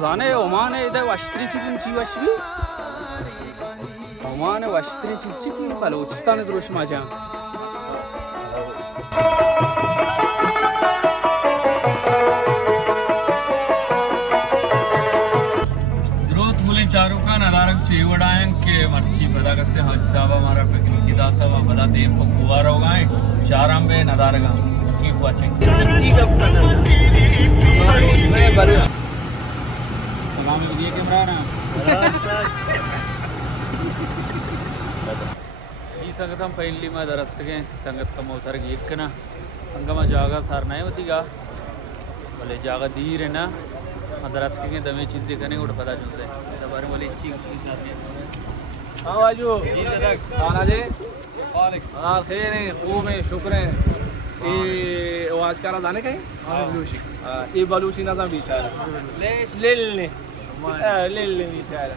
zane Oman ida vashitrin chizun chi vashbi Oman vashitrin chiz chi ki Balochistan drosh maja द्रोत बोले चारों का नदारक चेवड़ाएं के मर्ची बदा कस्ते हाज साहब हमारा पिकनिक की दाता व बदा देव को कुआर हो गए चार अंबे नदारगा कीप वाचिंग सलाम ये कैमरा ना जी संगत हम पहली में दरस्त के संगत का मोतर एक ना अंगमा जागा सारना है होतीगा बोले जागा दी रे ना दरत के दमे चीजें करने उठ पता चलते है बारे बोले अच्छी उसकी शादी हाँ बाजू जी सदक खाना दे और खैर है खूब है शुक्र है ये आज का जाने कहीं बलूची ये बलूची ना था बेचारा ले ले बेचारा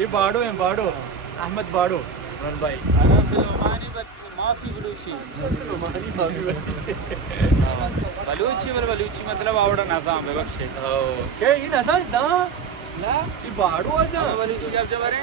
ये बाड़ो है बाड़ो अहमद बाड़ो रन भाई अरे फिल्मानी बट माफी बलूची बलूची मतलब आवड़ा नाज़ाम है बख्शे क्या ये नज़ाम सा ला ये बाड़ो आजा बलूची जब जब रहे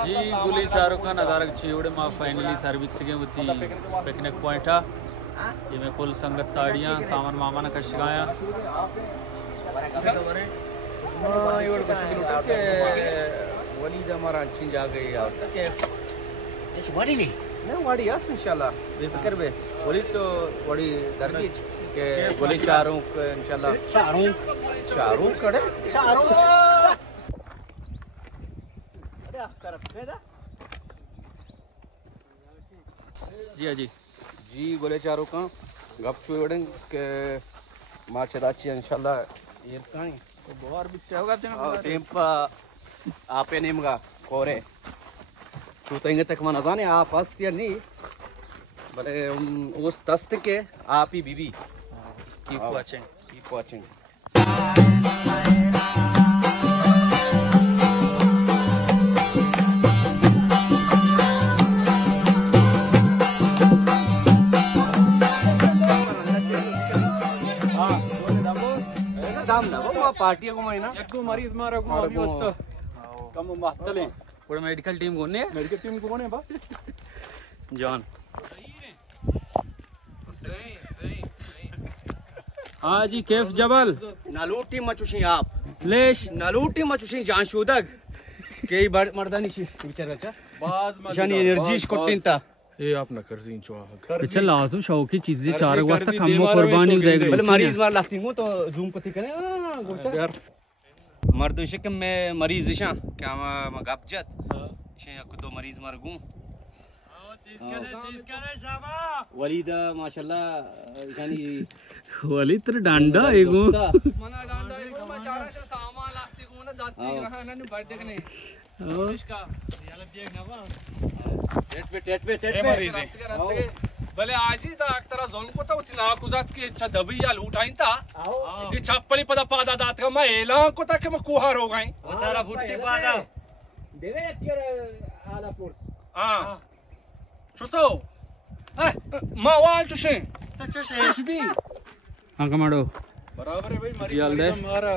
जी गुली चारों का नज़ारा चीवड़े माँ फाइनली सर्विस के होती पिकनिक पॉइंट है ये में कुल संगत साड़ियाँ सामान मामा ने कशगाया वली हमारा अच्छी जा गई वाड़ी नहीं ना वाड़ी यार इंशाल्लाह बेफिक्र बे वली तो वाड़ी दरगी के वली चारों के इंशाल्लाह चारों कड़े चारों जी बोले चारों का गप छोड़ें के माचदाची इंशाल्लाह ये काई तो बाहर भी होगा टेम्पा आपे नेमगा कोरे तो तेंगे तक मन जाने आप आस्तिया नहीं भले उस दस्त के आप ही बीबी कीप वाचिंग दाम ना वो पार्टी को मैं ना एक दो मरीज मारा को अभी वस्त कम महतले पूरा मेडिकल टीम कौन है बा जॉन हाँ जी कैफ जबल नालूटी मचुशी आप लेश नालूटी मचुशी जान शोदक कई मर्दानी विचार अच्छा जानी एनर्जी कोटिंता ये आप न करजीन चुआ चल लाजम शौकी चीजें चार वास्ता कम कुर्बानी देगा भले मरीज मार लाती हूं तो जूम पति करे यार मर्दों शिकम में मरीज इशा क्या मैं गपजत इशे एक दो मरीज मर गूं वलीदा माशाल्लाह यानी वली तर डांडा एगो मना डांडा एगो मैं चारा से सामान लाती हूं ना दस्ती रहा ना बर्थडे के नहीं इसका याला देख ना वा टेट पे मरीज है भले आज ही था अक्तरा जोन को तो उतना कुजात की इच्छा दबी या लूटाइन था ये छप्पली पदा पादा दात का मैं एला को था कि मैं कुहार हो गई तारा बुट्टी पादा देवे केर आला पुर्स हां छुतो मां वाल तुसे कुछ भी हां कमाडो बराबर है भाई मरीज हमारा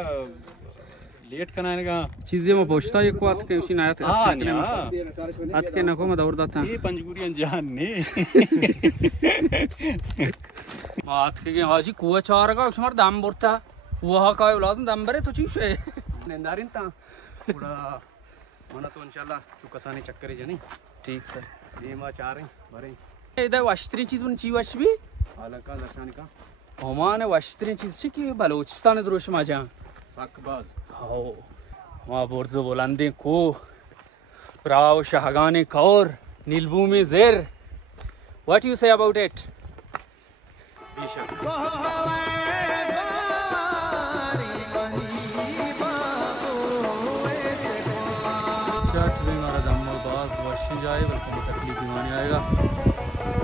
लेट कनाने का चीजें में पहुंचता है को आत के उसी नायत आत के नको में दौड़ दाता ये पंजगुरियन जान ने आत के हाजी कुआ चार का उसमार दाम बोरता कुआ का औलाद दाम बरे तो चीज है नेंदारिन ता थोड़ा मना तो इंशाल्लाह तू कसाने चक्करे जनी ठीक से ये मा चार हैं भरे इधर वाश्त्री चीज बन ची वाशबी अलका दर्शन का ओमान वाश्त्री चीज छी की बलूचिस्तान द्रोश माजा सकबाज हो वहाँ बोर्जो बोलांदे को प्राव शाहगाने कौर नीलबू में जेर what you say about it बेशक चट भी मारा दम्मो बास वर्षी जाए बल्कि तकलीफ दिवाने आएगा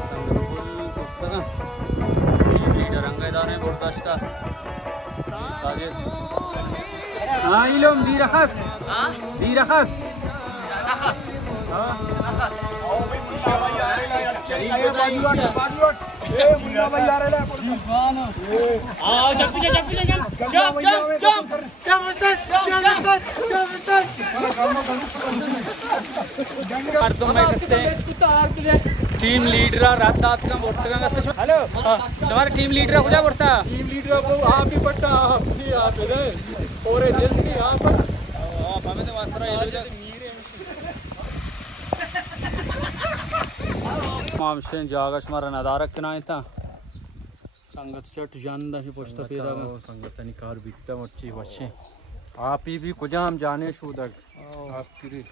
संगरुल पुस्तका लीडर अंगैदाने बोर्दाश्ता साजिद हाँ इलम दी रखस दी रखस टीम लीडर रात का बोलता हेलो हमारे टीम लीडर कुछ बोलता टीम लीडर को आप ही पट्टा आप ही आप रे और जल्दी आप हमें तो वासरा मामशेन जागा हमारा नदारक के ना था संगत चट जानदा ही पोस्टा पेदा संगत निकार बिकता मच्छी बच्चे आप ही भी कुछ हम जाने शूदक आपकी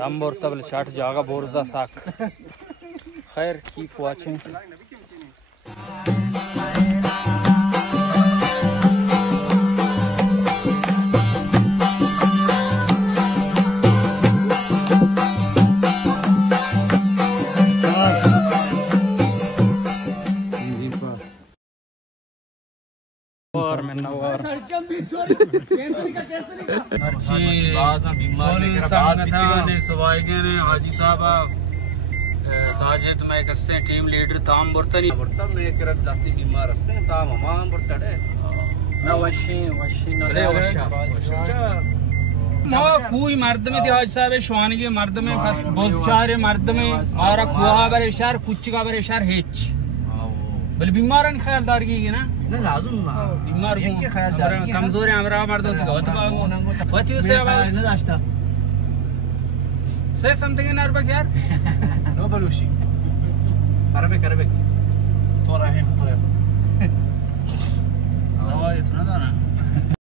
हम बोरता बल चाट जागा बोरदा साक खैर कीप वाचिंग हाजी साहब साजिद मैं कसते टीम लीडर ताम बर्तनी बर्ता मैं करत जाती बीमार हस्ते ताम हम बर्तड़े ना वशी ना वशा कोई मर्द में थे हाजी साहब श्वान के मर्द में बस बहुत सारे मर्द में और कुआ बरे शहर कुछ का बरे शहर हेच बल बीमारन ख्यालदार की ना लाजुम बीमार के ख्यालदार कमजोर है हमरा मर्द तो गवत वती से नाश्ता say something in Arabic यार no balushi Arabic तो रहे तो है आवाज इतना था ना